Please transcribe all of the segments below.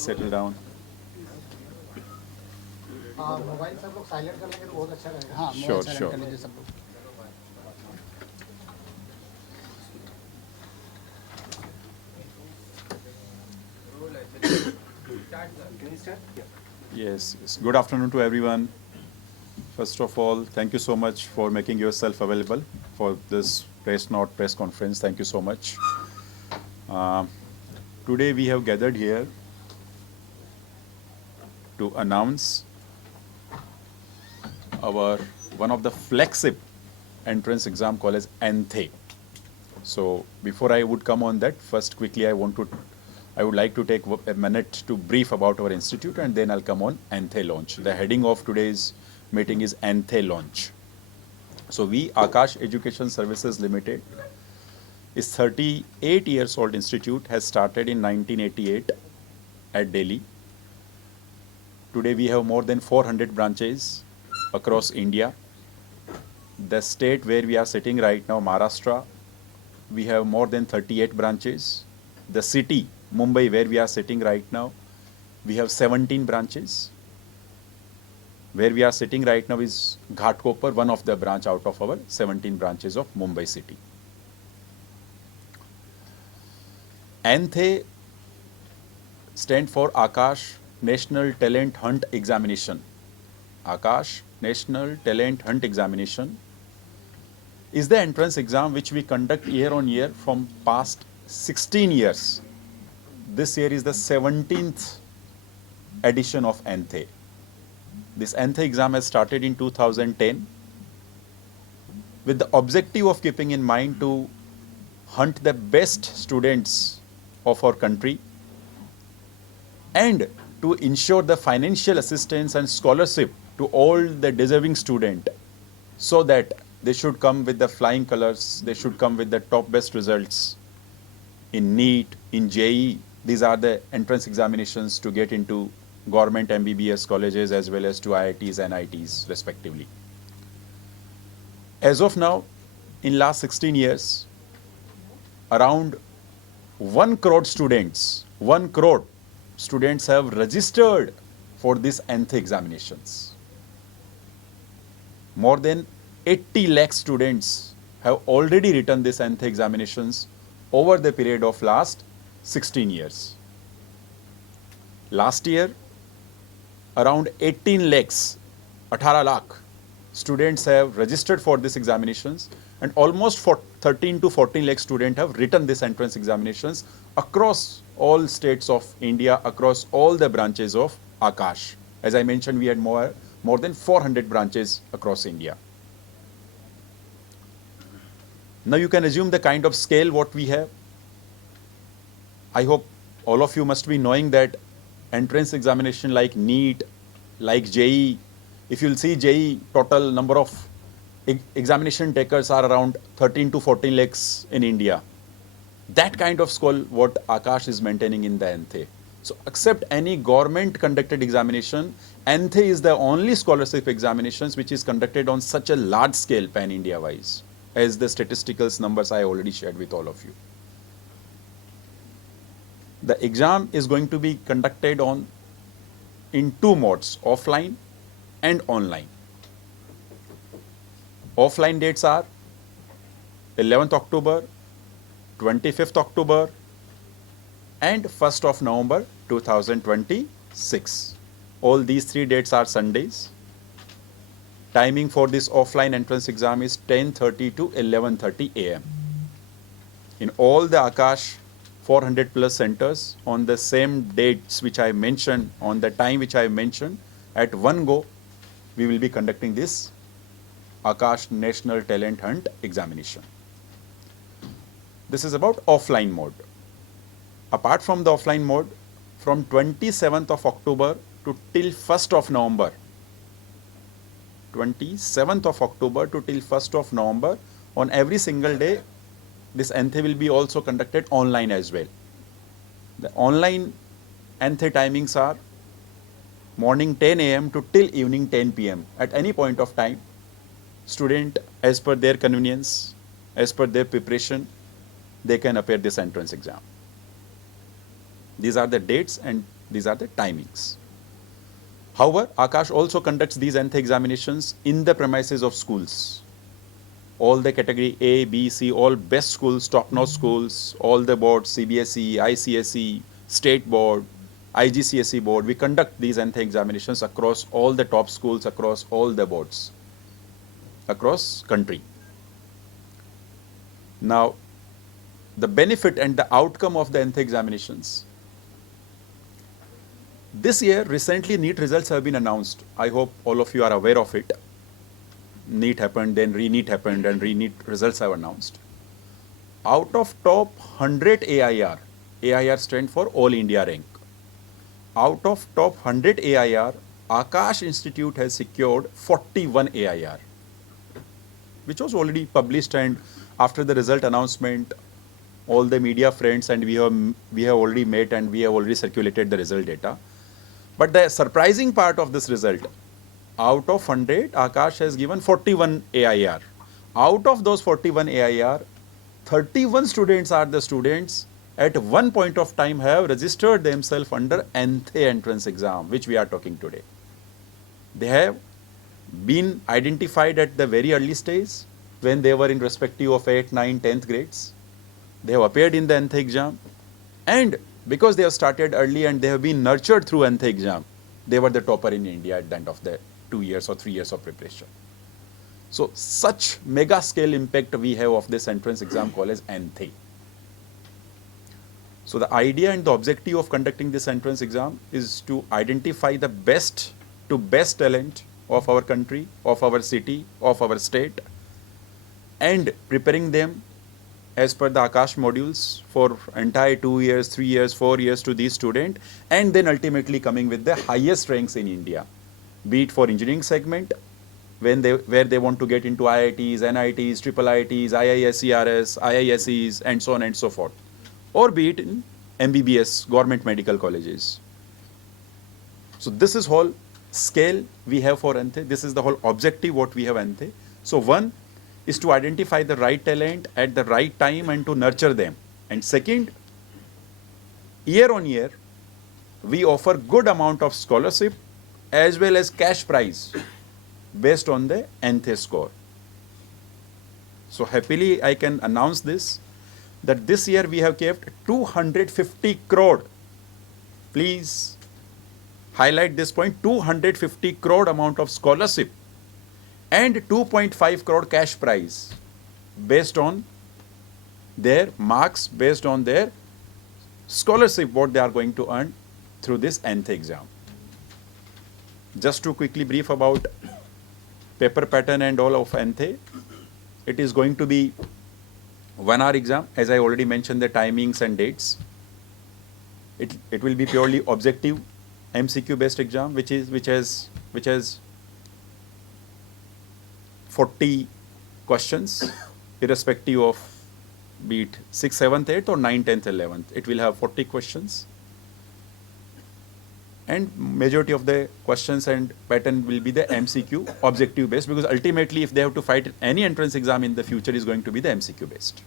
Please settle down. Mobile सब लोग silent कर लेंगे तो बहुत अच्छा रहेगा। हाँ, मोबाइल Sure, साइलेंट sure. कर लीजिए सब लोग। Yes, good afternoon to everyone. First of all, thank you so much for making yourself available for this press note press conference. Thank you so much. Um, Today we have gathered here to announce our one of the flagship entrance exam college, ANTHE. So before I would come on that, first quickly I would like to take a minute to brief about our institute, and then I'll come on ANTHE launch. The heading of today's meeting is ANTHE launch. So we, Akash Education Services Limited, is 38 years old institute, has started in 1988 at Delhi. Today we have more than 400 branches across India. The state where we are sitting right now, Maharashtra, we have more than 38 branches. The city, Mumbai, where we are sitting right now, we have 17 branches. Where we are sitting right now is Ghatkopar, one of the branch out of our 17 branches of Mumbai city. ANTHE stand for Akash National Talent Hunt Examination. Akash National Talent Hunt Examination is the entrance exam which we conduct year on year from past 16 years. This year is the 17th edition of ANTHE. This ANTHE exam has started in 2010 with the objective of keeping in mind to hunt the best students of our country and to ensure the financial assistance and scholarship to all the deserving student, so that they should come with the flying colors, they should come with the top best results in NEET, in JEE. These are the entrance examinations to get into government MBBS colleges as well as to IITs and IITs respectively. As of now, in last 16 years, around 1 crore students have registered for these ANTHE examinations. More than 80 lakh students have already written these ANTHE examinations over the period of last 16 years. Last year, around 18 lakhs, 18 lakh students have registered for these examinations, and almost 13 to 14 lakh students have written these entrance examinations across all states of India, across all the branches of Akash. As I mentioned, we had more than 400 branches across India. Now you can assume the kind of scale what we have. I hope all of you must be knowing that entrance examination like NEET, like JEE, if you'll see JEE, total number of examination takers are around 13 to 14 lakhs in India. That kind of school what Akash is maintaining in the ANTHE. So except any government conducted examination, ANTHE is the only scholarship examinations which is conducted on such a large scale pan-India wise, as the statistical numbers I already shared with all of you. The exam is going to be conducted in two modes, offline and online. Offline dates are 11th October, 25th October and 1st of November 2026. All these 3 dates are Sundays. Timing for this offline entrance exam is 10:30 to 11:30 a.m. In all the Akash 400 plus centers on the same dates which I mentioned, on the time which I mentioned, at one go, we will be conducting this Akash National Talent Hunt examination. This is about offline mode. Apart from the offline mode, from 27th of October to till 1st of November, 27th of October to till 1st of November, on every single day, this ANTHE will be also conducted online as well. The online ANTHE timings are morning 10 a.m. to till evening 10 p.m. At any point of time, student, as per their convenience, as per their preparation, they can appear this entrance exam. These are the dates and These are the timings. However, Akash also conducts these NTHE examinations in the premises of schools. All the category A, B, C, all best schools, top-notch schools, all the boards, CBSE, ICSE, State Board, IGCSE Board, we conduct these NTHE examinations across all the top schools, across all the boards, across country. Now, the benefit and the outcome of the NTHE examinations. This year, recently, NEET results have been announced. I hope all of you are aware of it. NEET happened, then re-NEET happened, and re-NEET results have announced. Out of top 100 AIR, AIR stands for All India rank. Out of top 100 AIR, Akash Institute has secured 41 AIR, which was already published, and after the result announcement, all the media friends and we have already met and we have already circulated the result data. But the surprising part of this result, out of 100, Akash has given 41 AIR. Out of those 41 AIR, 31 students are the students at one point of time have registered themselves under NTHE entrance exam, which we are talking today. They have been identified at the very early stage when they were in respective of 8th, 9th, 10th grades. They have appeared in the NTHE exam, and because they have started early and they have been nurtured through NTHE exam, they were the topper in India at the end of the 2 years or 3 years of preparation. So such mega scale impact we have of this entrance exam called as NTHE. So the idea and the objective of conducting this entrance exam is to identify the best to best talent of our country, of our city, of our state, and preparing them as per the Akash modules for entire 2 years, 3 years, 4 years to these students, and then ultimately coming with the highest ranks in India, be it for engineering segment, where they want to get into IITs, NITs, triple IITs, IISERS, IISEs, and so on and so forth, or be it in MBBS, government medical colleges. So this is whole scale we have for NTHE. This is the whole objective what we have NTHE. So one is to identify the right talent at the right time and to nurture them. And second, year on year, we offer good amount of scholarship as well as cash prize based on the NTHE score. So happily I can announce this, that this year we have kept 250 crore. Please highlight this point, 250 crore amount of scholarship and 2.5 crore cash prize based on their marks, based on their scholarship, what they are going to earn through this NTHE exam. Just to quickly brief about paper pattern and all of NTHE, it is going to be 1 hour exam, as I already mentioned the timings and dates. It will be purely objective MCQ based exam, which has 40 questions, irrespective of be it 6th, 7th, 8th or 9th, 10th, 11th. It will have 40 questions. And majority of the questions and pattern will be the MCQ objective based, because ultimately if they have to fight any entrance exam in the future is going to be the MCQ based.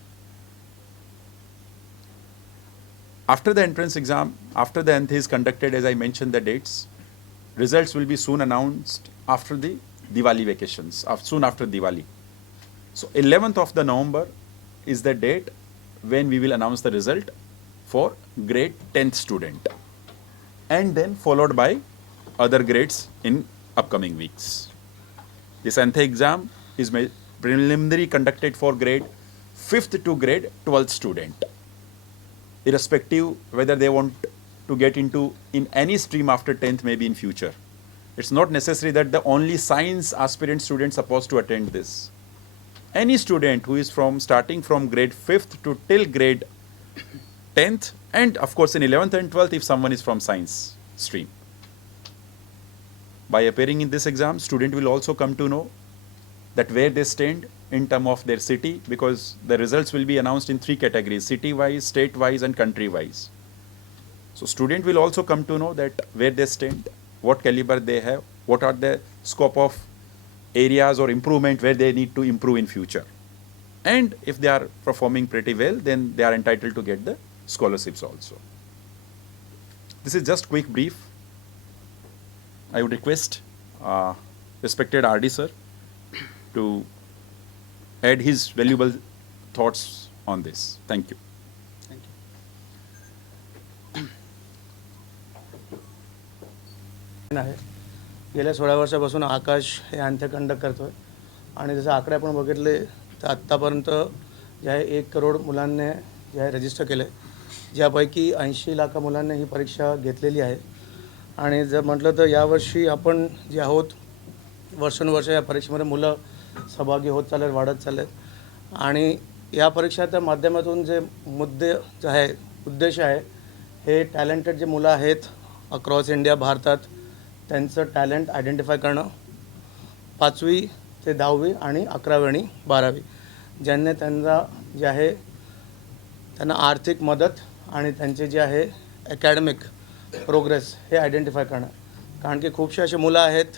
After the entrance exam, after the NTHE is conducted, as I mentioned the dates, results will be soon announced after the Diwali vacations, soon after Diwali. So 11th of the November is the date when we will announce the result for grade 10th student, and then followed by other grades in upcoming weeks. This NTHE exam is preliminary conducted for grade 5th to grade 12th student, irrespective whether they want to get into in any stream after 10th, maybe in future. It's not necessary that the only science aspirant student supposed to attend this. Any student who is starting from grade 5th to till grade 10th, and of course in 11th and 12th if someone is from science stream. By appearing in this exam, student will also come to know that where they stand in terms of their city, because the results will be announced in 3 categories: city-wise, state-wise and country-wise. So student will also come to know that where they stand, what caliber they have, what are the scope of areas or improvement where they need to improve in future. And if they are performing pretty well, then they are entitled to get the scholarships also. This is just quick brief. I would request respected RD sir to add his valuable thoughts on this. Thank you. आहे गेल्या 16 वर्षापासून आकाश हे अंत्य conduct करतो आहे आणि जसं आकडे आपण बघितले तर आत्तापर्यंत जे आहे 1 करोड मुलांनी जे आहे रजिस्टर केले, ज्यापैकी 80 लाख मुलांनी ही परीक्षा घेतलेली आहे. आणि जर म्हटलं तर यावर्षी आपण जे आहोत वर्षानुवर्ष या परीक्षेमध्ये मुलं सहभागी होत चालले आहेत, वाढत चालले आहेत. आणि या परीक्षेच्या माध्यमातून जे मुद्दे जे आहे उद्देश आहे हे टॅलेंटेड जे मुलं आहेत अक्रॉस इंडिया भारतात त्यांचं टॅलेंट आयडेंटिफाय करणं, 5वी ते 10वी आणि 11वी आणि 12वी ज्यांनी त्यांना जे आहे त्यांना आर्थिक मदत आणि त्यांचे जे आहे अकॅडमिक प्रोग्रेस हे आयडेंटिफाय करणं. कारण की खूपसे असे मुलं आहेत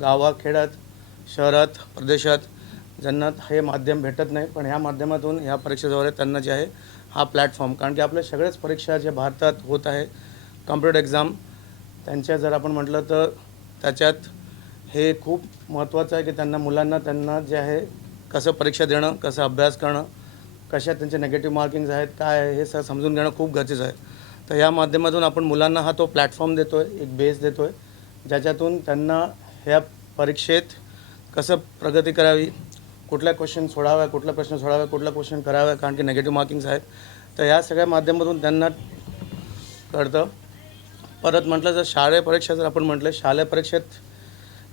गावाखेड्यात, शहरात, प्रदेशात ज्यांना हे माध्यम भेटत नाही, पण ह्या माध्यमातून ह्या परीक्षेद्वारे त्यांना जे आहे हा प्लॅटफॉर्म, कारण की आपल्या सगळ्याच परीक्षा जे भारतात होत आहे कॉम्पिटेटिव्ह एक्झाम त्यांच्या जर आपण म्हटलं तर त्याच्यात हे खूप महत्त्वाचं आहे की त्यांना मुलांना त्यांना जे आहे कसं परीक्षा देणं, कसं अभ्यास करणं, कशा त्यांचे नेगेटिव्ह मार्किंग्स आहेत, काय आहे हे सगळं समजून घेणं खूप गरजेचं आहे. तर या माध्यमातून आपण मुलांना हा तो प्लॅटफॉर्म देतो आहे, एक बेस देतो आहे, ज्याच्यातून त्यांना ह्या परीक्षेत कसं प्रगती करावी, कुठल्या क्वेश्चन सोडाव्या, कुठला प्रश्न सोडावा, कुठला क्वेश्चन करावा, कारण की नेगेटिव्ह मार्किंग्स आहेत. तर या सगळ्या माध्यमातून त्यांना कळतं. परत म्हटलं जर शालेय परीक्षा जर आपण म्हटलं शालेय परीक्षेत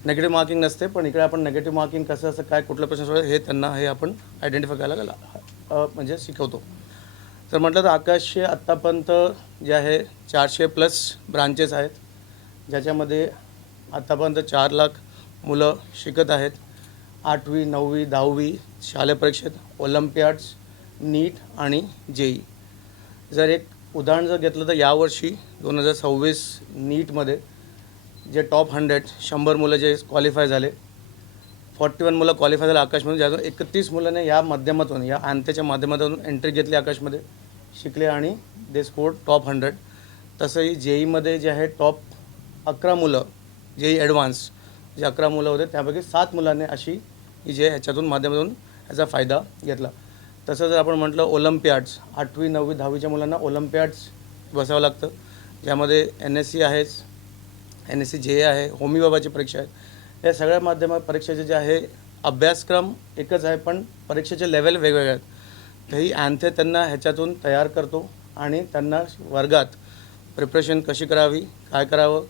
नेगेटिव्ह मार्किंग नसते, पण इकडे आपण नेगेटिव्ह मार्किंग कसं असं काय कुठलं प्रश्न सोडवायचं हे त्यांना हे आपण आयडेंटिफाय करायला म्हणजे शिकवतो. तर म्हटलं तर आकाशचे आत्तापर्यंत जे आहे 400+ ब्रांचेस आहेत, ज्याच्यामध्ये आत्तापर्यंत 4 लाख मुलं शिकत आहेत. 8वी 9वी 10वी शालेय परीक्षेत, ऑलिम्पियाड्स, नीट आणि JEE. जर एक उदाहरण जर घेतलं तर यावर्षी 2026 नीटमध्ये जे टॉप 100 मुलं जे क्वालिफाय झाले, 41 मुलं क्वालिफाय झाले आकाशमध्ये, ज्यातून 31 मुलांनी या माध्यमातून या अंत्याच्या माध्यमातून एंट्री घेतली आकाशमध्ये, शिकले आणि दे स्कोर टॉप 100. तसंही JEEमध्ये जे आहे टॉप 11 मुलं JEE ॲडव्हान्स जे 11 मुलं होते त्यापैकी 7 मुलांनी अशी की जे ह्याच्यातून माध्यमातून ह्याचा फायदा घेतला. तसं जर आपण म्हटलं ओलंपियाड्स 8वी 9वी 10वीच्या मुलांना ओलंपियाड्स बसावं लागतं, ज्यामध्ये NSC आहेच, NSC JEE आहे, होमी बाबाची परीक्षा आहे. या सगळ्या माध्यमात परीक्षेचे जे आहे अभ्यासक्रम एकच आहे पण परीक्षेचे लेवल वेगवेगळे आहेत. तर ही अँथे त्यांना ह्याच्यातून तयार करतो आणि त्यांना वर्गात प्रिपरेशन कशी करावी, काय करावं,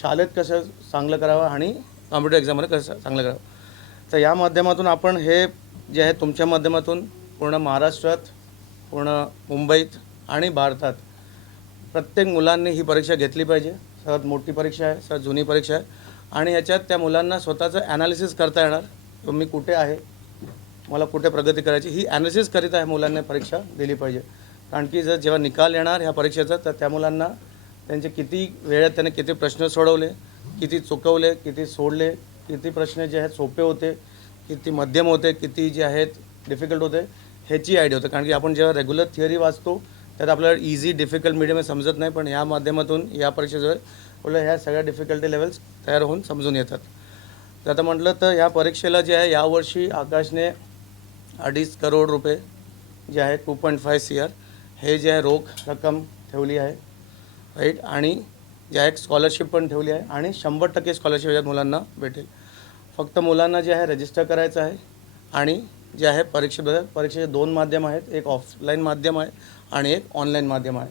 शाळेत कसं चांगलं करावं आणि कॉम्पिटेटिव्ह एक्झाममध्ये कसं चांगलं करावं. तर या माध्यमातून आपण हे जे आहे तुमच्या माध्यमातून पूर्ण महाराष्ट्रात, पूर्ण मुंबईत आणि भारतात प्रत्येक मुलांनी ही परीक्षा घेतली पाहिजे. सर्वात मोठी परीक्षा आहे, सर्वात जुनी परीक्षा आहे आणि ह्याच्यात त्या मुलांना स्वतःचं ॲनालिसिस करता येणार, की मी कुठे आहे, मला कुठे प्रगती करायची, ही ॲनालिसिस करीत आहे मुलांनी परीक्षा दिली पाहिजे. कारण की जर जेव्हा निकाल येणार ह्या परीक्षेचा तर त्या मुलांना त्यांचे किती वेळेत त्याने किती प्रश्न सोडवले, किती चुकवले, किती सोडले, किती प्रश्न जे आहेत सोपे होते, किती मध्यम होते, किती जे आहेत डिफिकल्ट होते ह्याची आयडिया होते. कारण की आपण जेव्हा रेग्युलर थिअरी वाचतो त्यात आपल्याला इझी, डिफिकल्ट, मीडियम हे समजत नाही, पण या माध्यमातून या परीक्षेजवळ आपल्याला ह्या सगळ्या डिफिकल्टी लेवल्स तयार होऊन समजून येतात. तर आता म्हटलं तर ह्या परीक्षेला जे आहे यावर्षी आकाशने 2.5 करोड रुपये जे आहे 2.5 CR हे जे आहे रोख रक्कम ठेवली आहे, राईट. आणि जे आहे स्कॉलरशिप पण ठेवली आहे आणि 100% स्कॉलरशिप या मुलांना भेटेल. फक्त मुलांना जे आहे रजिस्टर करायचं आहे आणि जे आहे परीक्षेचे 2 माध्यम आहेत, एक ऑफलाईन माध्यम आहे आणि एक ऑनलाईन माध्यम आहे.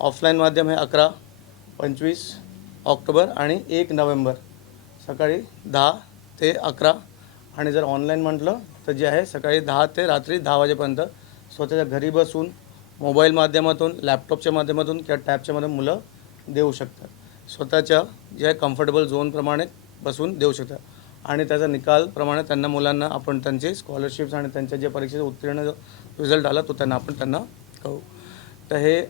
ऑफलाईन माध्यम हे 11, 25 ऑक्टोबर आणि 1 नोव्हेंबर सकाळी 10 ते 11 आणि जर ऑनलाईन म्हटलं तर जे आहे सकाळी 10 ते रात्री 10 वाजेपर्यंत स्वतःच्या घरी बसून मोबाईल माध्यमातून, लॅपटॉपच्या माध्यमातून किंवा टॅबच्या माध्यमातून मुलं देऊ शकतात. स्वतःच्या जे आहे कम्फर्टेबल झोनप्रमाणे बसून देऊ शकतात आणि त्याचा निकालप्रमाणे त्यांना मुलांना आपण त्यांचे स्कॉलरशिप्स आणि त्यांच्या जे परीक्षेचे उत्तीर्ण रिझल्ट आला तो त्यांना कळू. तर हे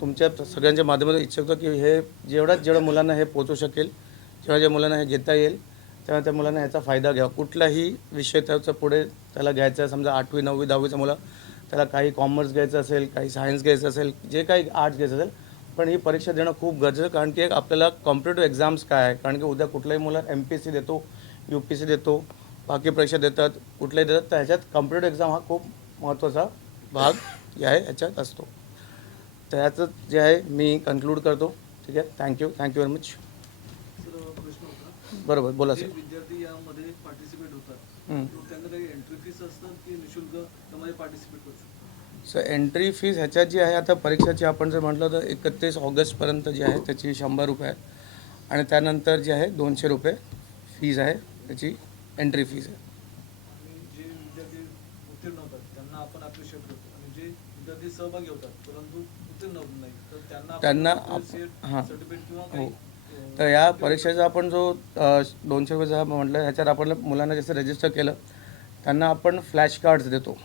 तुमच्या सगळ्यांच्या माध्यमातून इच्छितो की हे जेवढ्या मुलांना हे पोचू शकेल, जेव्हा मुलांना हे घेता येईल तेव्हा त्या मुलांना ह्याचा फायदा घ्यावा. कुठलाही विषय त्याचा पुढे त्याला घ्यायचा आहे, समजा 8वी 9वी 10वीचा मुलं त्याला काही कॉमर्स घ्यायचं असेल, काही सायन्स घ्यायचं असेल, जे काही आर्ट्स घ्यायचं असेल, पण ही परीक्षा देणं खूप गरजेचं आहे, कारण की एक आपल्याला कॉम्पिटेटिव्ह एक्झाम्स काय आहे, कारण की उद्या कुठलाही मुलं MPSC देतो, UPSC देतो, बाकी परीक्षा देतात, कुठल्याही देतात, तर ह्याच्यात कॉम्पिटेटिव्ह एक्झाम हा खूप महत्त्वाचा भाग जे आहे ह्याच्यात असतो. तर ह्याचं जे आहे मी कन्क्लूड करतो. ठीक आहे, थँक्यू व्हेरी मच. सर प्रश्न होता, बरोबर, बोला जे सर. विद्यार्थी यामध्ये पार्टिसिपेट होतात हं. मग त्यांना काही एंट्री फीस असतात की निशुल्क त्यामध्ये पार्टिसिपेट करू शकतो? सो एंट्री फीज ह्याच्यात जी आहे आता परीक्षेची आपण जर म्हटलं तर 31 ऑगस्टपर्यंत जी आहे त्याची 100 रुपये आहे आणि त्यानंतर जी आहे 200 रुपये फीज आहे, त्याची एंट्री फीज आहे. आणि जे विद्यार्थी उत्तीर्ण होतात त्यांना आपण अप्रिशिएट करतो आणि जे विद्यार्थी सहभागी होतात परंतु उत्तीर्ण होत नाही तर त्यांना हां. सर्टिफिकेट किंवा हो. काही तर या परीक्षेचा आपण जो 200 रुपयेचा म्हटलं ह्याच्यात आपण मुलांना जसं रजिस्टर केलं त्यांना आपण फ्लॅश कार्ड्स देतो.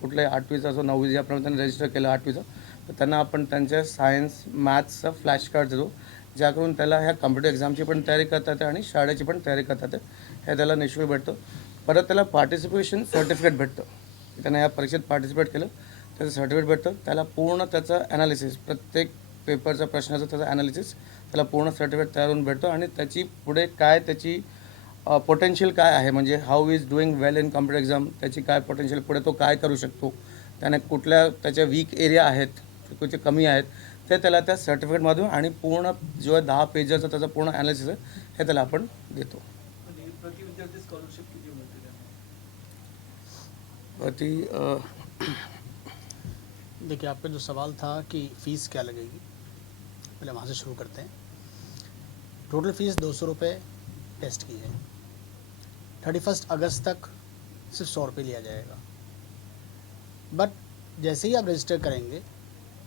कुठल्याही 8वीचा असो 9वी ज्याप्रमाणे त्यांनी रजिस्टर केलं 8वीचं, तर त्यांना आपण त्यांच्या सायन्स मॅथ्सचं फ्लॅश कार्ड देतो, ज्याकडून त्याला ह्या कॉम्पिटेटिव्ह एक्झामची पण तयारी करता येते आणि शाळेची पण तयारी करता येते. हे त्याला निशुल्क भेटतं. परत त्याला पार्टिसिपेशन सर्टिफिकेट भेटतं. त्यानं या परीक्षेत पार्टिसिपेट केलं त्याचं सर्टिफिकेट भेटतं. त्याला पूर्ण त्याचं ॲनालिसिस, प्रत्येक पेपरच्या प्रश्नाचं त्याचं ॲनालिसिस, त्याला पूर्ण सर्टिफिकेट तयार होऊन भेटतं आणि त्याची पुढे काय त्याची पोटेन्शियल काय आहे, म्हणजे how is doing well in competitive exam, त्याची काय पोटेन्शियल, पुढे तो काय करू शकतो, त्याने कुठल्या त्याच्या वीक एरिया आहेत, कुठचे कमी आहेत, ते त्याला त्या सर्टिफिकेटमधून आणि पूर्ण जो 10 पेजचं त्याचं पूर्ण ॲनालिसिस आहे हे त्याला आपण देतो. आणि प्रति विद्यार्थी स्कॉलरशिप किती मिळते त्यांना? देखिए, आपका जो सवाल था कि फ़ीस क्या लगेगी, पहले वहाँ से शुरू करते हैं. टोटल फ़ीस 200 रुपये टेस्ट की है. 31 अगस्त तक सिर्फ 100 रुपये लिया जाएगा. बट जैसे ही आप रजिस्टर करेंगे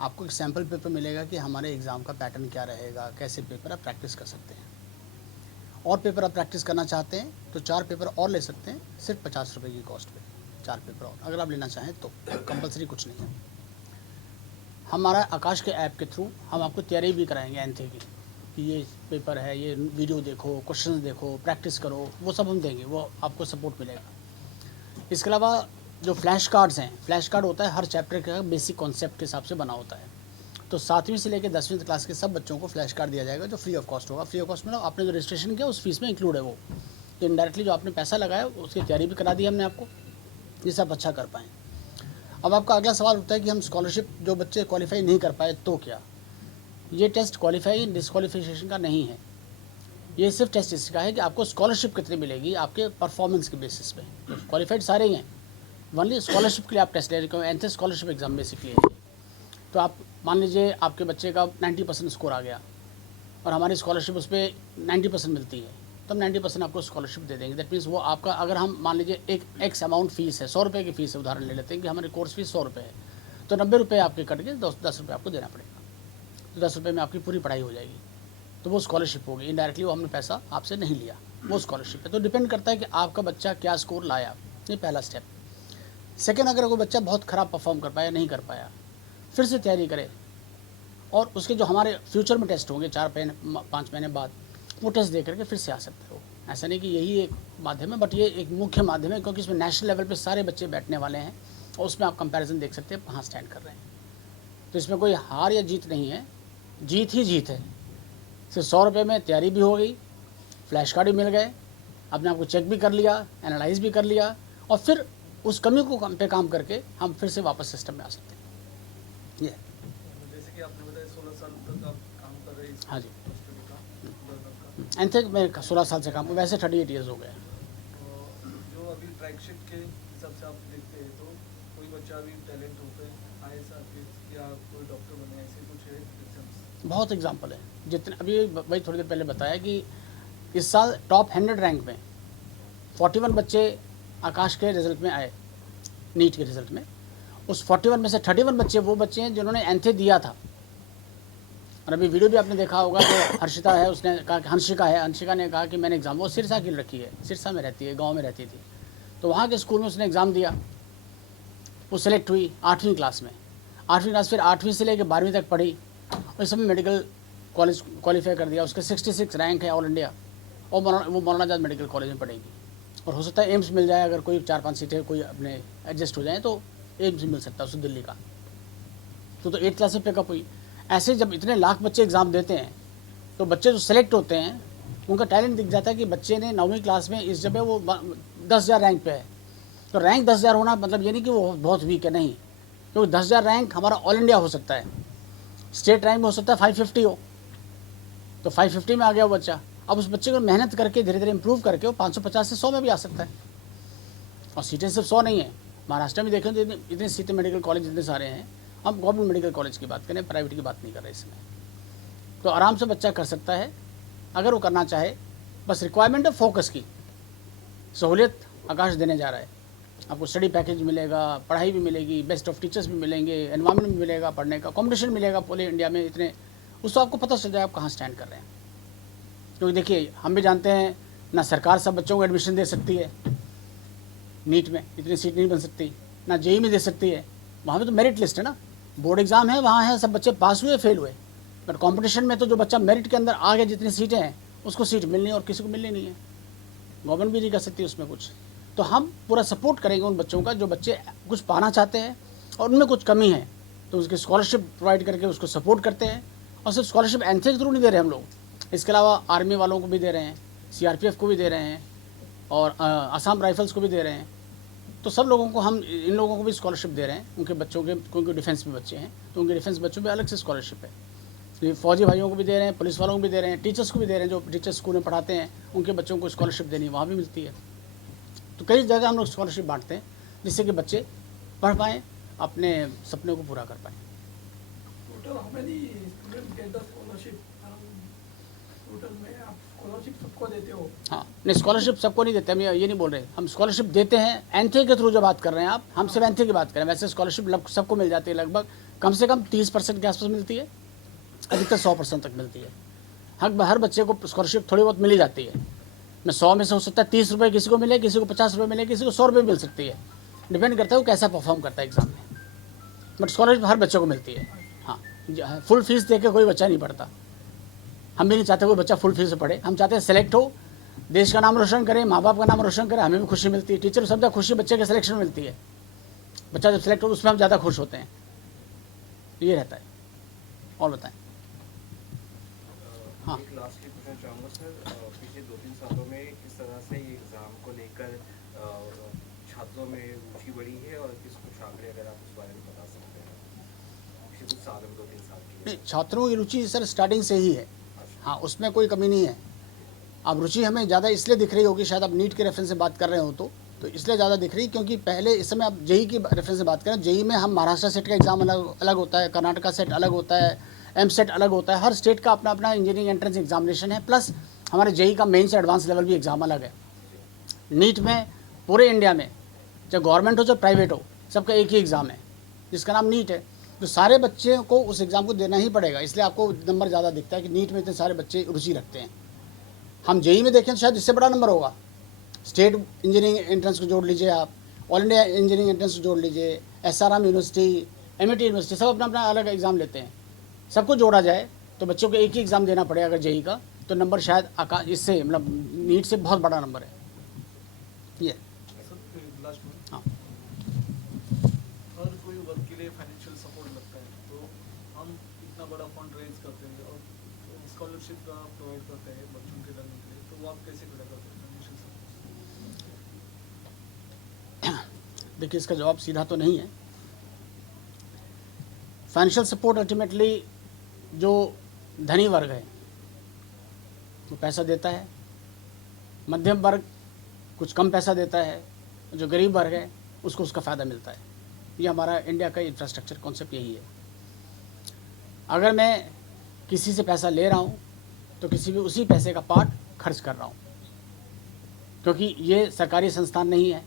आपको एक सैम्पल पेपर मिलेगा कि हमारे एग्ज़ाम का पैटर्न क्या रहेगा, कैसे पेपर आप प्रैक्टिस कर सकते हैं. और पेपर आप प्रैक्टिस करना चाहते हैं तो 4 पेपर और ले सकते हैं, सिर्फ 50 रुपये की कॉस्ट पे 4 पेपर और अगर आप लेना चाहें तो. कंपलसरी कुछ नहीं है. हमारा आकाश के ऐप के थ्रू हम आपको तैयारी भी कराएंगे एंथे की, कि ये पेपर है, ये वीडियो देखो, क्वेश्चंस देखो, प्रैक्टिस करो, वो सब हम देंगे, वो आपको सपोर्ट मिलेगा. इसके अलावा जो फ्लैश कार्ड्स हैं, फ्लैश कार्ड होता है हर चैप्टर का बेसिक कॉन्सेप्ट के हिसाब से बना होता है. तो 7वीं से लेकर 10वीं क्लास के सब बच्चों को फ्लैश कार्ड दिया जाएगा जो फ्री ऑफ कॉस्ट होगा. फ्री ऑफ कॉस्ट में आपने जो रजिस्ट्रेशन किया उस फीस में इंक्लूड है वो. तो इनडायरेक्टली जो आपने पैसा लगाया उसकी तैयारी भी करा दी हमने आपको, जिससे आप अच्छा कर पाएँ. अब आपका अगला सवाल उठता है कि हम स्कॉलरशिप जो बच्चे क्वालिफाई नहीं कर पाए तो क्या. ये टेस्ट क्वालिफाई डिस्क्वालिफिकेशन का नहीं है. ये सिर्फ टेस्ट इसका है कि आपको स्कॉलरशिप कितनी मिलेगी आपके परफॉर्मेंस के बेसिस पे. तो क्वालिफाइड सारे ही हैं, ओनली स्कॉलरशिप के लिए आप टेस्ट ले रहे हो. एंथे स्कॉलरशिप एग्जाम बेसिकली है. तो आप मान लीजिए आपके बच्चे का 90% स्कोर आ गया और हमारी स्कॉलरशिप उस पर 90% मिलती है, तो हम 90% आपको स्कॉलरशिप दे देंगे. दैट मीन्स वो आपका, अगर हम मान लीजिए एक एक्स अमाउंट फ़ीस है, 100 रुपये की फ़ीस है, उदाहरण ले लेते हैं कि हमारी कोर्स फीस 100 रुपये है, तो 90 रुपये आपके कट के 10 रुपये आपको देना पड़ेगा. तो 10 रुपये में आपकी पूरी पढ़ाई हो जाएगी. तो वो स्कॉलरशिप होगी. इनडायरेक्टली वो हमने पैसा आपसे नहीं लिया, वो स्कॉलरशिप है. तो डिपेंड करता है कि आपका बच्चा क्या स्कोर लाया. ये पहला स्टेप. सेकेंड, अगर कोई बच्चा बहुत ख़राब परफॉर्म कर पाया, नहीं कर पाया, फिर से तैयारी करे और उसके जो हमारे फ्यूचर में टेस्ट होंगे 4-5 महीने बाद, वो टेस्ट दे करके फिर से आ सकते हो. ऐसा नहीं कि यही एक माध्यम है, बट ये एक मुख्य माध्यम है क्योंकि इसमें नेशनल लेवल पे सारे बच्चे बैठने वाले हैं और उसमें आप कंपैरिजन देख सकते हैं कहाँ स्टैंड कर रहे हैं. तो इसमें कोई हार या जीत नहीं है, जीत ही जीत है. सिर्फ 100 रुपये में तैयारी भी हो गई, फ्लैश कार्ड भी मिल गए, आपने आपको चेक भी कर लिया, एनालाइज भी कर लिया और फिर उस कमी को पे काम करके हम फिर से वापस सिस्टम में आ सकते हैं. ये जैसे कि आपने बताया 16 साल तक आप काम कर रहे हैं इस हाँ जी. स्टडी का. एंथे में 16 साल से काम, वैसे 38 ईयर्स हो गए. तो जो अभी ट्रैक शीट के हिसाब से आप देखते हैं तो कोई बच्चा अभी टैलेंट होते हैं IAS आर्टिस्ट या कोई डॉक्टर बने, ऐसे कुछ है एग्जाम्स? बहुत एग्जाम्पल है. जितने अभी वही थोड़ी देर पहले बताया कि इस साल टॉप 100 रैंक में 41 बच्चे आकाश के रिज़ल्ट में आए, नीट के रिज़ल्ट में. उस 41 में से 31 बच्चे वो बच्चे हैं जिन्होंने एंथे दिया था. और अभी वीडियो भी आपने देखा होगा, जो हर्षिता है उसने कहा, हंशिका ने कहा कि मैंने एग्ज़ाम, वो सिरसा की रखी है, सिरसा में रहती है, गांव में रहती थी, तो वहाँ के स्कूल में उसने एग्ज़ाम दिया, वो सेलेक्ट हुई 8वीं क्लास में. 8वीं क्लास फिर 8वीं से लेकर 12वीं तक पढ़ी और इस समय मेडिकल कॉलेज क्वालिफाई कर दिया. उसके 66 रैंक है ऑल इंडिया और वो मौलाना आज़ाद मेडिकल कॉलेज में पढ़ेगी. और हो सकता है एम्स मिल जाए, अगर कोई 4-5 सीटें कोई अपने एडजस्ट हो जाए तो एम्स मिल सकता है उसको दिल्ली का. तो 8th क्लास से पिकअप हुई. ऐसे जब इतने लाख बच्चे एग्ज़ाम देते हैं तो बच्चे जो सेलेक्ट होते हैं उनका टैलेंट दिख जाता है कि बच्चे ने 9वीं क्लास में इस जब है वो 10,000 रैंक पे है, तो रैंक 10,000 होना मतलब ये नहीं कि वो बहुत वीक है, नहीं, क्योंकि 10,000 रैंक हमारा ऑल इंडिया हो सकता है, स्टेट रैंक में हो सकता है 550 हो, तो 550 में आ गया वो बच्चा। अब उस बच्चे को मेहनत करके धीरे धीरे इंप्रूव करके वो 550 से 100 में भी आ सकता है। और सीटें सिर्फ 100 नहीं है, महाराष्ट्र में देखें तो इतनी सीटें मेडिकल कॉलेज इतने सारे हैं। हम गवर्नमेंट मेडिकल कॉलेज की बात करें, प्राइवेट की बात नहीं कर रहे इसमें। तो आराम से बच्चा कर सकता है अगर वो करना चाहे, बस रिक्वायरमेंट है फोकस की। सहूलियत आकाश देने जा रहा है, आपको स्टडी पैकेज मिलेगा, पढ़ाई भी मिलेगी, बेस्ट ऑफ टीचर्स भी मिलेंगे, एनवायरनमेंट भी मिलेगा, पढ़ने का कंपटीशन मिलेगा पूरे इंडिया में इतने, उसको आपको पता चल जाए आप कहाँ स्टैंड कर रहे हैं। क्योंकि देखिए हम भी जानते हैं ना सरकार सब बच्चों को एडमिशन दे सकती है, नीट में इतनी सीट नहीं बन सकती, ना जेई में दे सकती है, वहाँ पे तो मेरिट लिस्ट है ना, बोर्ड एग्जाम है, वहाँ है सब बच्चे पास हुए फेल हुए, बट कंपटीशन में तो जो बच्चा मेरिट के अंदर आ गया, जितनी सीटें हैं उसको सीट मिलनी है और किसी को मिलनी नहीं है, गवर्नमेंट भी नहीं कर सकती उसमें कुछ। तो हम पूरा सपोर्ट करेंगे उन बच्चों का जो बच्चे कुछ पाना चाहते हैं और उनमें कुछ कमी है, तो उसकी स्कॉलरशिप प्रोवाइड करके उसको सपोर्ट करते हैं। और सिर्फ स्कॉलरशिप एनथे के थ्रू नहीं दे रहे हम लोग, इसके अलावा आर्मी वालों को भी दे रहे हैं, सीआरपीएफ को भी दे रहे हैं और आसाम राइफल्स को भी दे रहे हैं। तो सब लोगों को हम इन लोगों को भी स्कॉलरशिप दे रहे हैं, उनके बच्चों के, क्योंकि डिफेंस में बच्चे हैं तो उनके डिफेंस बच्चों में अलग से स्कॉलरशिप है। तो फौजी भाइयों को भी दे रहे हैं, पुलिस वालों को भी दे रहे हैं, टीचर्स को भी दे रहे हैं, जो टीचर्स स्कूल में पढ़ाते हैं उनके बच्चों को स्कॉलरशिप देनी है, वहाँ भी मिलती है। तो कई जगह हम लोग स्कॉलरशिप बांटते हैं जिससे कि बच्चे पढ़ पाएँ, अपने सपने को पूरा कर पाएँ। Total how many student get the scholarship? Total में आप स्कॉलरशिप सबको देते हो? हाँ, नहीं स्कॉलरशिप सबको नहीं देते, हम ये नहीं बोल रहे, हम स्कॉलरशिप देते हैं एनथे के थ्रू जो बात कर रहे हैं आप, हम सिर्फ एनथे की बात करें, वैसे स्कॉलरशिप सबको मिल जाती है, लगभग कम से कम 30% के आसपास मिलती है, अधिकतर 100% तक मिलती है। हर बच्चे को स्कॉलरशिप थोड़ी बहुत मिल ही जाती है, मैं 100 में से हो सकता है 30 रुपये किसी को मिले, किसी को 50 रुपये मिले, किसी को 100 रुपये मिल सकती है, डिपेंड करता है वो कैसा परफॉर्म करता है एग्जाम में, बट स्कॉलरशिप हर बच्चे को मिलती है। हाँ, फुल फीस दे के कोई बच्चा नहीं पढ़ता, हम भी नहीं चाहते कोई बच्चा फुल फीस से पढ़े, हम चाहते हैं सेलेक्ट हो, देश का नाम रोशन करे, माँ बाप का नाम रोशन करे, हमें भी खुशी मिलती है, टीचर को सब खुशी बच्चे के सिलेक्शन में मिलती है, बच्चा जब सेलेक्ट हो उसमें हम ज़्यादा खुश होते हैं, ये रहता है। और बताएं। हाँ, एक लास्टली पूछना चाहूँगा सर, पिछले 2-3 सालों में किस तरह से ये एग्ज़ाम को लेकर छात्रों में रुचि बढ़ी है और कुछ आंकड़े अगर आप उस बारे में बता सकते हैं, पिछले कुछ साल में 2-3 साल की? नहीं, छात्रों की रुचि सर स्टार्टिंग से ही है, हाँ उसमें कोई कमी नहीं है। अब रुचि हमें ज़्यादा इसलिए दिख रही होगी, शायद आप नीट के रेफरेंस से बात कर रहे हो तो इसलिए ज़्यादा दिख रही, क्योंकि पहले इस समय आप जेई की रेफरेंस से बात करें, जेई में हम महाराष्ट्र सेट का एग्ज़ाम अलग होता है, कर्नाटका सेट अलग होता है, एम सेट अलग होता है, हर स्टेट का अपना अपना इंजीनियरिंग एंट्रेंस एग्जामिनेशन है, प्लस हमारे जेई का मेन से एडवांस लेवल भी एग्ज़ाम अलग है। नीट में पूरे इंडिया में चाहे गवर्नमेंट हो चाहे प्राइवेट हो, सबका एक ही एग्ज़ाम है जिसका नाम नीट है, तो सारे बच्चे को उस एग्ज़ाम को देना ही पड़ेगा, इसलिए आपको नंबर ज़्यादा दिखता है कि नीट में इतने सारे बच्चे रुचि रखते हैं। हम जेई में देखें तो शायद इससे बड़ा नंबर होगा, स्टेट इंजीनियरिंग एंट्रेंस को जोड़ लीजिए आप, ऑल इंडिया इंजीनियरिंग एंट्रेंस को जोड़ लीजिए, SRM यूनिवर्सिटी, MIT यूनिवर्सिटी, सब अपना अपना अलग एग्ज़ाम लेते हैं, सबको जोड़ा जाए तो बच्चों को एक ही एग्ज़ाम देना पड़ेगा अगर जेई का, तो नंबर शायद इससे मतलब नीट से बहुत बड़ा नंबर है ये। लास्ट में हाँ, हर कोई वर्क के लिए फाइनेंशियल सपोर्ट लगता है, तो हम इतना बड़ा फंड रेज करते हैं और स्कॉलरशिप का प्रोवाइड करते हैं बच्चों के लर्निंग के लिए, तो वो आप कैसे खड़ा करते हैं फाइनेंशियल सपोर्ट? देखिए इसका जवाब सीधा तो नहीं है। फाइनेंशियल सपोर्ट अल्टीमेटली जो धनी वर्ग है वो पैसा देता है, मध्यम वर्ग कुछ कम पैसा देता है, जो गरीब वर्ग है उसको उसका फ़ायदा मिलता है। ये हमारा इंडिया का इंफ्रास्ट्रक्चर कॉन्सेप्ट यही है। अगर मैं किसी से पैसा ले रहा हूँ तो किसी भी उसी पैसे का पार्ट खर्च कर रहा हूँ, क्योंकि ये सरकारी संस्थान नहीं है,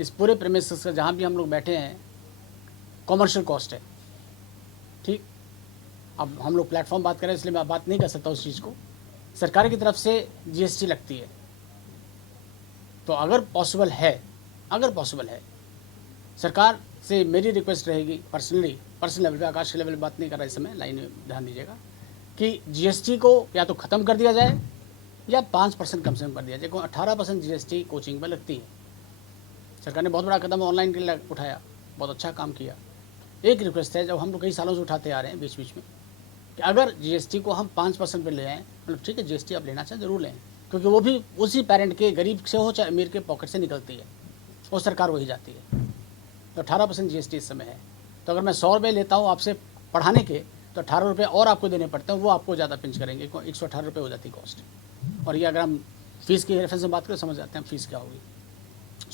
इस पूरे प्रेमिसेस का जहाँ भी हम लोग बैठे हैं कॉमर्शियल कॉस्ट है, ठीक। अब हम लोग प्लेटफॉर्म बात करें इसलिए मैं बात नहीं कर सकता उस चीज़ को, सरकार की तरफ से GST लगती है, तो अगर पॉसिबल है सरकार से मेरी रिक्वेस्ट रहेगी पर्सनल लेवल पे, आकाश के लेवल पे बात नहीं कर रहा इस समय, लाइन में ध्यान दीजिएगा कि GST को या तो ख़त्म कर दिया जाए या 5% कम से कम कर दिया जाए, क्योंकि 18% GST कोचिंग पर लगती है। सरकार ने बहुत बड़ा कदम ऑनलाइन के लिए उठाया, बहुत अच्छा काम किया, एक रिक्वेस्ट है, जब हम लोग कई सालों से उठाते आ रहे हैं बीच बीच में, कि अगर जीएसटी को हम 5% पे ले आएँ, मतलब ठीक है जीएसटी आप लेना चाहें ज़रूर लें, क्योंकि वो भी उसी पेरेंट के, गरीब से हो चाहे अमीर के पॉकेट से निकलती है, वो सरकार वही जाती है। तो 18% जीएसटी इस समय है। तो अगर मैं 100 रुपये लेता हूँ आपसे पढ़ाने के, तो 18 रुपये और आपको देने पड़ते हैं, वो आपको ज़्यादा पिंच करेंगे, 118 रुपये हो जाती कॉस्ट। और ये अगर हम फीस की रेफरेंस में बात करें, समझ जाते हैं फीस क्या होगी।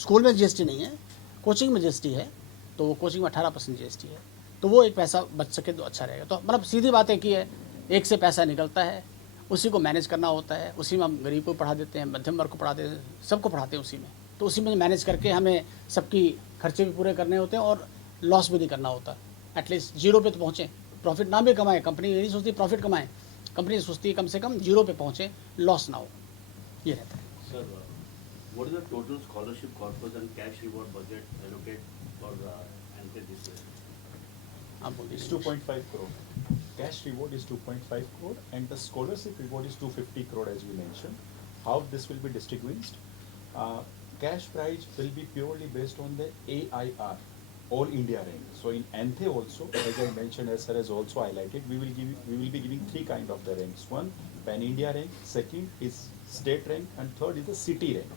स्कूल में जीएसटी नहीं है, कोचिंग में जीएसटी है, तो वो कोचिंग में 18% जीएसटी है, तो वो एक पैसा बच सके तो अच्छा रहेगा। तो मतलब सीधी बात है कि है, एक से पैसा निकलता है, उसी को मैनेज करना होता है, उसी में हम गरीब को पढ़ा देते हैं, मध्यम वर्ग को पढ़ा देते हैं, सबको पढ़ाते हैं उसी में। तो उसी में मैनेज करके हमें सबकी खर्चे भी पूरे करने होते हैं और लॉस भी नहीं करना होता। एटलीस्ट जीरो पे तो पहुँचें, प्रॉफिट ना भी कमाएं, कंपनी ये नहीं सोचती प्रॉफिट कमाएं, कंपनी सोचती है कम से कम जीरो पे पहुँचे, लॉस ना हो, ये रहता है। Sir, what is the total scholarship corpus and cash reward budget allocate for ANTHE this year? आप बोल It's दीजिए। 2.5 crore. Cash reward is 2.5 crore and the scholarship reward is 250 crore as we mentioned. How this will be distinguished? Cash prize will be purely based on the AIR, All India rank. So in ANTHE also, as I mentioned, as sir has also highlighted, we will be giving three kind of the ranks. One, Pan India rank, second is state rank, and third is the city rank.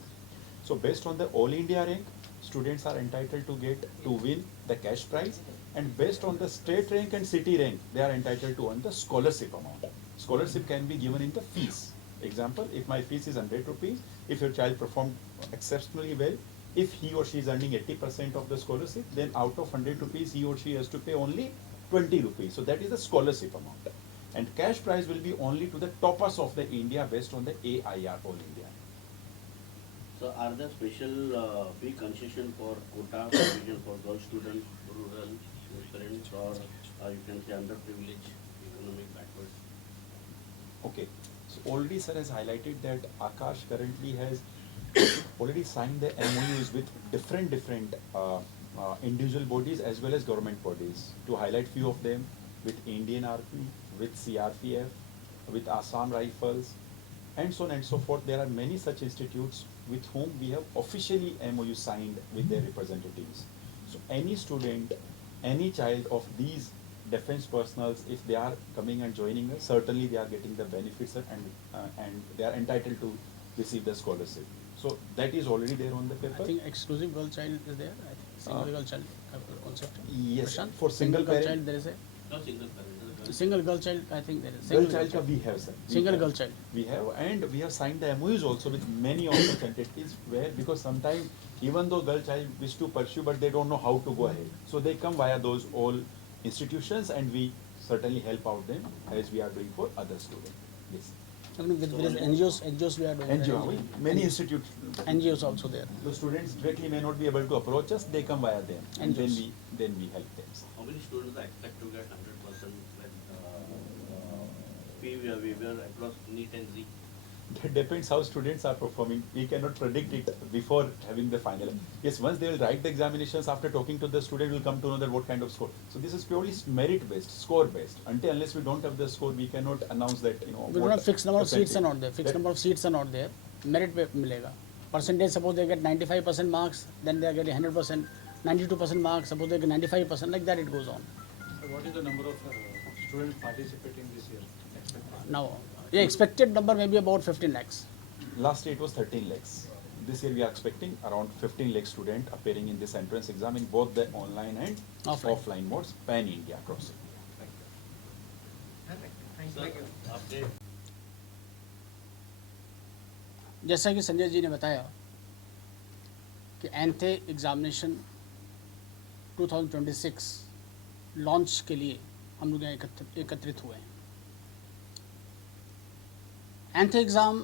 So based on the All India rank, students are entitled to win the cash prize, and based on the state rank and city rank, they are entitled to earn the scholarship amount. Scholarship can be given in the fees. Example, if my fees is 100 rupees, if your child performed exceptionally well, if he or she is earning 80% of the scholarship, then out of 100 rupees, he or she has to pay only 20 rupees. So that is the scholarship amount. And cash prize will be only to the toppers of the India based on the AIR All India. So are there special fee concession for quota provision for girl students, rural parents, or you can say underprivileged, economic backward? Okay, so already sir has highlighted that Akash currently has already signed the MOUs with different individual bodies as well as government bodies. To highlight few of them, with Indian Army, with CRPF, with Assam Rifles, and so on and so forth. There are many such institutes with whom we have officially MOU signed with their representatives. So any student, any child of these defense personals, if they are coming and joining us, certainly they are getting the benefits and they are entitled to receive the scholarship. So that is already there on the paper. I think exclusive girl child is there. I think single girl child concept. Yes, Prashant, for single girl parent- child there is a No single parent. single girl child. I think there is Girl single child ka we have, sir. We Single have. girl child. We have, and we have signed the MOUs also with many of the entities where, because sometimes even though girl child wish to pursue, but they don't know how to go ahead. So they come via those all institutions, and we certainly help out them as we are doing for other students. Yes. I mean, with various NGOs we are doing. NGO, right? many institutes. NGOs also there. The students directly may not be able to approach us, they come via them, and then NGOs. we help them. How many students are expect to get 100% fee waiver across NEET and Z? That depends how students are performing. We cannot predict it before having the final. Yes, once they will write the examinations, after talking to the student, we'll come to know that what kind of score. So this is purely merit-based, score-based. Unless we don't have the score, we cannot announce that, you know. We don't have fixed number of seats are percentage. not there. Fixed That- number of seats are not there. Merit पे मिलेगा. Percentage, suppose they get 95% marks, then they are getting 100%. 92% marks, suppose they get 95%. Like that it goes on. So what is the number of students participating this year? Expected? Now, yeah, expected number may be about 15 lakhs. Last year it was 13 lakhs. This year we are expecting around 15 lakh student appearing in this entrance exam in both the online and Offline. offline modes, pan-India across. Sir, update. जैसा कि संजय जी ने बताया कि ANTHE examination 2026 launch के लिए हम लोग यहाँ एकत्रित हुए हैं। एंथे एग्ज़ाम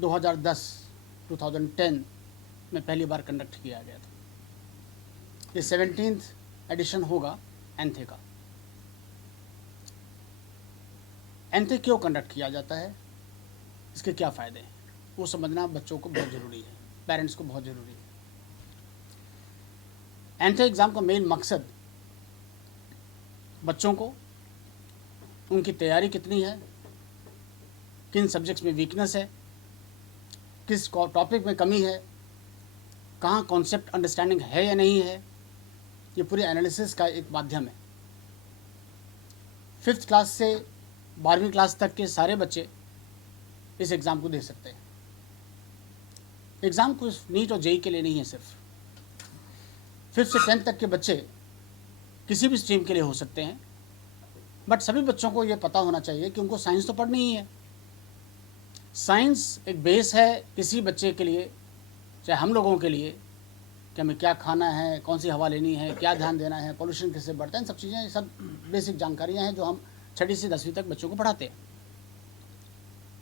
2010 में पहली बार कंडक्ट किया गया था। ये 17th एडिशन होगा एंथे का। एंथे क्यों कंडक्ट किया जाता है, इसके क्या फ़ायदे हैं, वो समझना बच्चों को बहुत ज़रूरी है, पेरेंट्स को बहुत ज़रूरी है। एंट्री एग्ज़ाम का मेन मकसद बच्चों को उनकी तैयारी कितनी है, किन सब्जेक्ट्स में वीकनेस है, किस टॉपिक में कमी है, कहाँ कॉन्सेप्ट अंडरस्टैंडिंग है या नहीं है, ये पूरी एनालिसिस का एक माध्यम है। 5th क्लास से 12वीं क्लास तक के सारे बच्चे इस एग्ज़ाम को दे सकते हैं। एग्ज़ाम को नीट और जेई के लिए नहीं है सिर्फ। 5th से 10th तक के बच्चे किसी भी स्ट्रीम के लिए हो सकते हैं, बट सभी बच्चों को ये पता होना चाहिए कि उनको साइंस तो पढ़नी ही है। साइंस एक बेस है किसी बच्चे के लिए, चाहे हम लोगों के लिए, कि हमें क्या खाना है, कौन सी हवा लेनी है, क्या ध्यान देना है, पोल्यूशन कैसे बढ़ता है, इन सब चीज़ें, सब बेसिक जानकारियाँ हैं जो हम 6ठी से 10वीं तक बच्चों को पढ़ाते हैं।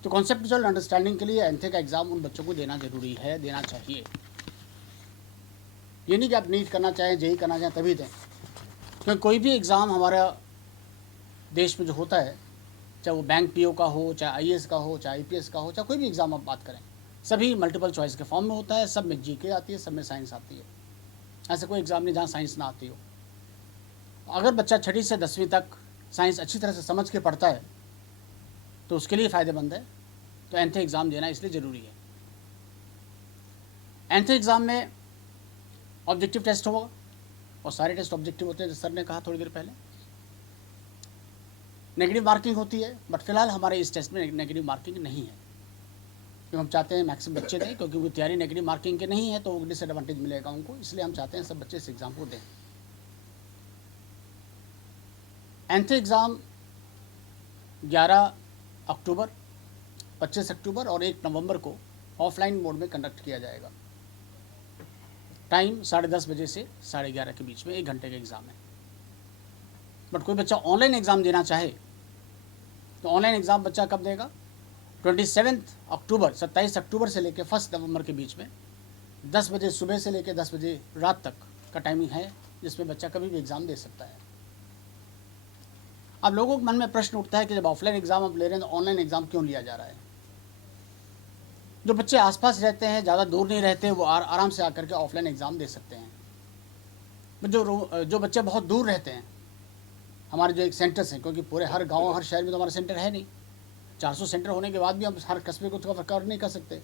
तो कॉन्सेप्चुअल अंडरस्टैंडिंग के लिए एंथे का एग्ज़ाम उन बच्चों को देना ज़रूरी है, देना चाहिए। ये नहीं कि आप नीट करना चाहें, जेई करना चाहें तभी दें, क्योंकि कोई भी एग्ज़ाम हमारा देश में जो होता है, चाहे वो बैंक पीओ का हो, चाहे आईएएस का हो, चाहे आईपीएस का हो, चाहे कोई भी एग्ज़ाम आप बात करें, सभी मल्टीपल चॉइस के फॉर्म में होता है। सब में जीके आती है, सब में साइंस आती है। ऐसा कोई एग्ज़ाम नहीं जहाँ साइंस ना आती हो। अगर बच्चा 6ठी से 10वीं तक साइंस अच्छी तरह से समझ के पढ़ता है तो उसके लिए फ़ायदेमंद है। तो एंथे एग्ज़ाम देना इसलिए ज़रूरी है। एंथे एग्ज़ाम में ऑब्जेक्टिव टेस्ट होगा और सारे टेस्ट ऑब्जेक्टिव होते हैं, जैसे सर ने कहा थोड़ी देर पहले। नेगेटिव मार्किंग होती है, बट फिलहाल हमारे इस टेस्ट में नेगेटिव मार्किंग नहीं है, क्योंकि हम चाहते हैं मैक्सिमम बच्चे दें, क्योंकि वो तैयारी नेगेटिव मार्किंग के नहीं है तो डिसएडवांटेज मिलेगा उनको, इसलिए हम चाहते हैं सब बच्चे इस एग्ज़ाम को दें। एंथे एग्ज़ाम 11 अक्टूबर, 25 अक्टूबर और 1 नवंबर को ऑफलाइन मोड में कंडक्ट किया जाएगा। टाइम 10:30 बजे से 11:30 के बीच में, 1 घंटे का एग्ज़ाम है। बट कोई बच्चा ऑनलाइन एग्ज़ाम देना चाहे तो ऑनलाइन एग्ज़ाम बच्चा कब देगा? 27 अक्टूबर, 27 अक्टूबर से लेकर 1 नवंबर के बीच में 10 बजे सुबह से लेकर 10 बजे रात तक का टाइमिंग है, जिसमें बच्चा कभी भी एग्ज़ाम दे सकता है। अब लोगों के मन में प्रश्न उठता है कि जब ऑफलाइन एग्ज़ाम आप ले रहे हैं तो ऑनलाइन एग्ज़ाम क्यों लिया जा रहा है? जो बच्चे आसपास रहते हैं, ज़्यादा दूर नहीं रहते, वो आराम से आकर के ऑफलाइन एग्ज़ाम दे सकते हैं। जो बच्चे बहुत दूर रहते हैं, हमारे जो एक सेंटर्स हैं, क्योंकि पूरे हर गांव हर शहर में तो हमारा सेंटर है नहीं, 400 सेंटर होने के बाद भी हम हर कस्बे को तो कवर नहीं कर सकते।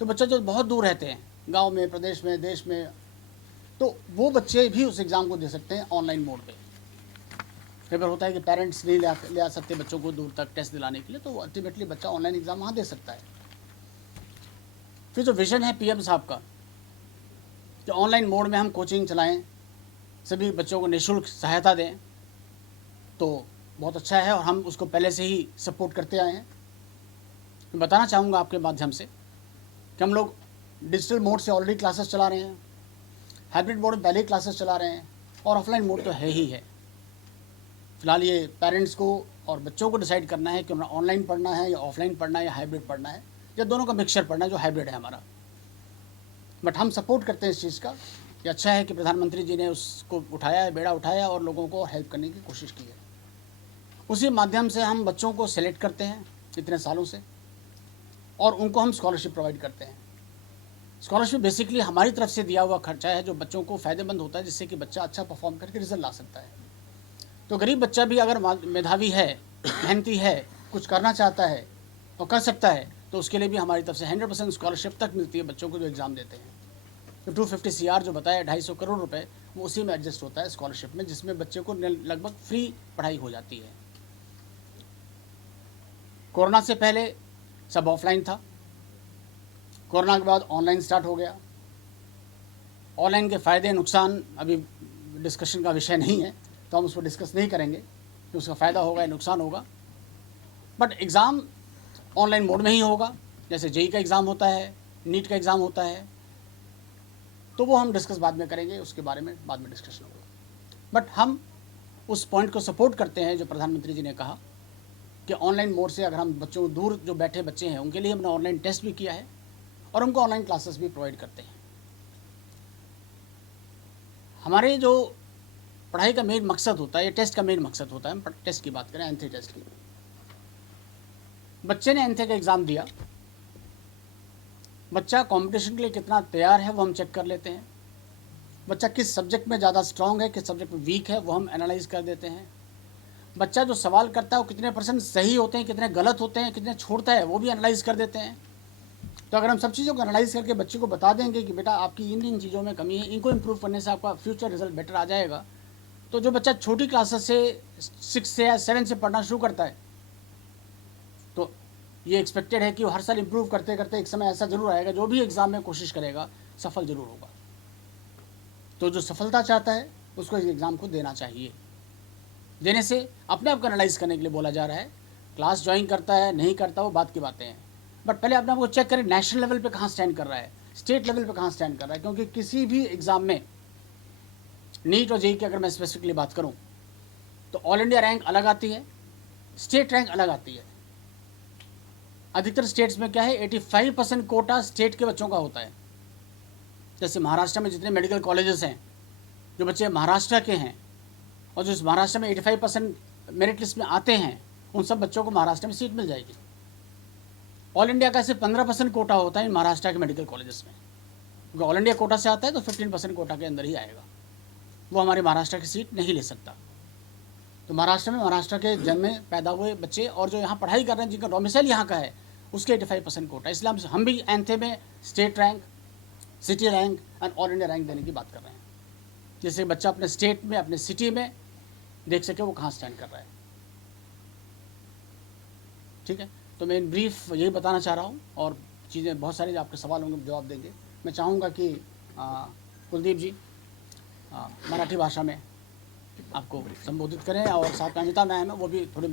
तो बच्चे जो बहुत दूर रहते हैं, गांव में, प्रदेश में, देश में, तो वो बच्चे भी उस एग्ज़ाम को दे सकते हैं ऑनलाइन मोड पे। कई बार होता है कि पेरेंट्स नहीं ले आ सकते बच्चों को दूर तक टेस्ट दिलाने के लिए, तो अल्टीमेटली बच्चा ऑनलाइन एग्ज़ाम वहाँ दे सकता है। फिर जो विज़न है पीएम साहब का, कि ऑनलाइन मोड में हम कोचिंग चलाएं, सभी बच्चों को निःशुल्क सहायता दें, तो बहुत अच्छा है और हम उसको पहले से ही सपोर्ट करते आए हैं। मैं बताना चाहूँगा आपके माध्यम से कि हम लोग डिजिटल मोड से ऑलरेडी क्लासेस चला रहे हैं, हाइब्रिड मोड में पहले ही क्लासेस चला रहे हैं, और ऑफलाइन मोड तो है ही है। फिलहाल ये पेरेंट्स को और बच्चों को डिसाइड करना है कि हमें ऑनलाइन पढ़ना है या ऑफलाइन पढ़ना है या हाइब्रिड पढ़ना है, या दोनों का मिक्सचर पढ़ना है, जो हाइब्रिड है हमारा। बट हम सपोर्ट करते हैं इस चीज़ का। ये अच्छा है कि प्रधानमंत्री जी ने उसको उठाया है, बेड़ा उठाया और लोगों को हेल्प करने की कोशिश की है। उसी माध्यम से हम बच्चों को सेलेक्ट करते हैं इतने सालों से, और उनको हम स्कॉलरशिप प्रोवाइड करते हैं। स्कॉलरशिप बेसिकली हमारी तरफ से दिया हुआ खर्चा है, जो बच्चों को फ़ायदेमंद होता है, जिससे कि बच्चा अच्छा परफॉर्म करके रिजल्ट ला सकता है। तो गरीब बच्चा भी अगर मेधावी है, मेहनती है, कुछ करना चाहता है और कर सकता है, तो उसके लिए भी हमारी तरफ से 100% स्कॉलरशिप तक मिलती है बच्चों को जो एग्ज़ाम देते हैं। तो 250 CR जो बताया, 250 करोड़ रुपए, वो उसी में एडजस्ट होता है स्कॉलरशिप में, जिसमें बच्चे को लगभग फ्री पढ़ाई हो जाती है। कोरोना से पहले सब ऑफलाइन था, कोरोना के बाद ऑनलाइन स्टार्ट हो गया। ऑनलाइन के फ़ायदे नुकसान अभी डिस्कशन का विषय नहीं है, तो हम उसको डिस्कस नहीं करेंगे कि उसका फ़ायदा होगा या नुकसान होगा। बट एग्ज़ाम ऑनलाइन मोड में ही होगा, जैसे जेई का एग्ज़ाम होता है, नीट का एग्ज़ाम होता है, तो वो हम डिस्कस बाद में करेंगे, उसके बारे में बाद में डिस्कशन होगा। बट हम उस पॉइंट को सपोर्ट करते हैं जो प्रधानमंत्री जी ने कहा कि ऑनलाइन मोड से अगर हम बच्चों को, दूर जो बैठे बच्चे हैं उनके लिए हमने ऑनलाइन टेस्ट भी किया है और उनको ऑनलाइन क्लासेस भी प्रोवाइड करते हैं। हमारे जो पढ़ाई का मेन मकसद होता है, ये टेस्ट का मेन मकसद होता है, हम टेस्ट की बात करें, एंथे टेस्ट की। बच्चे ने एंथे का एग्ज़ाम दिया, बच्चा कंपटीशन के लिए कितना तैयार है वो हम चेक कर लेते हैं। बच्चा किस सब्जेक्ट में ज़्यादा स्ट्रांग है, किस सब्जेक्ट में वीक है, वो हम एनालाइज कर देते हैं। बच्चा जो सवाल करता है वो कितने % सही होते हैं, कितने गलत होते हैं, कितने छोड़ता है, वो भी एनालाइज कर देते हैं। तो अगर हम सब चीज़ों को एनालाइज करके बच्चे को बता देंगे कि बेटा आपकी इन चीज़ों में कमी है, इनको इम्प्रूव करने से आपका फ्यूचर रिजल्ट बेटर आ जाएगा, तो जो बच्चा छोटी क्लासेस से 6 से या 7 से पढ़ना शुरू करता है तो ये एक्सपेक्टेड है कि वो हर साल इम्प्रूव करते करते एक समय ऐसा जरूर आएगा जो भी एग्ज़ाम में कोशिश करेगा सफल जरूर होगा। तो जो सफलता चाहता है उसको इस एग्ज़ाम को देना चाहिए। देने से अपने आप को एनालाइज करने के लिए बोला जा रहा है। क्लास ज्वाइन करता है नहीं करता वो बात की बातें हैं, बट पहले अपने आप को चेक करें नेशनल लेवल पे कहाँ स्टैंड कर रहा है, स्टेट लेवल पे कहाँ स्टैंड कर रहा है। क्योंकि किसी भी एग्ज़ाम में नीट और जेईई की अगर मैं स्पेसिफिकली बात करूँ तो ऑल इंडिया रैंक अलग आती है, स्टेट रैंक अलग आती है। अधिकतर स्टेट्स में क्या है 85% कोटा स्टेट के बच्चों का होता है। जैसे महाराष्ट्र में जितने मेडिकल कॉलेजेस हैं, जो बच्चे महाराष्ट्र के हैं और जो इस महाराष्ट्र में 85% मेरिट लिस्ट में आते हैं उन सब बच्चों को महाराष्ट्र में सीट मिल जाएगी। ऑल इंडिया का सिर्फ 15% कोटा होता है इन महाराष्ट्र के मेडिकल कॉलेजेस में, क्योंकि ऑल इंडिया कोटा से आता है तो 15% कोटा के अंदर ही आएगा, वो हमारे महाराष्ट्र की सीट नहीं ले सकता। तो महाराष्ट्र में महाराष्ट्र के जन्म में पैदा हुए बच्चे और जो यहाँ पढ़ाई कर रहे हैं जिनका डोमिसाइल यहाँ का है उसके 85% कोटा। इसलिए हम भी एंथे में state rank, city rank and all India rank देने की बात कर रहे हैं, जिससे बच्चा अपने स्टेट में अपने सिटी में देख सके वो कहाँ स्टैंड कर रहा है। ठीक है, तो मैं इन ब्रीफ यही बताना चाह रहा हूँ और चीज़ें बहुत सारी आपके सवाल होंगे जवाब देंगे। मैं चाहूँगा कि कुलदीप जी मराठी भाषा में आपको संबोधित करें और साथ में अमिता मैम है वो भी थोड़ी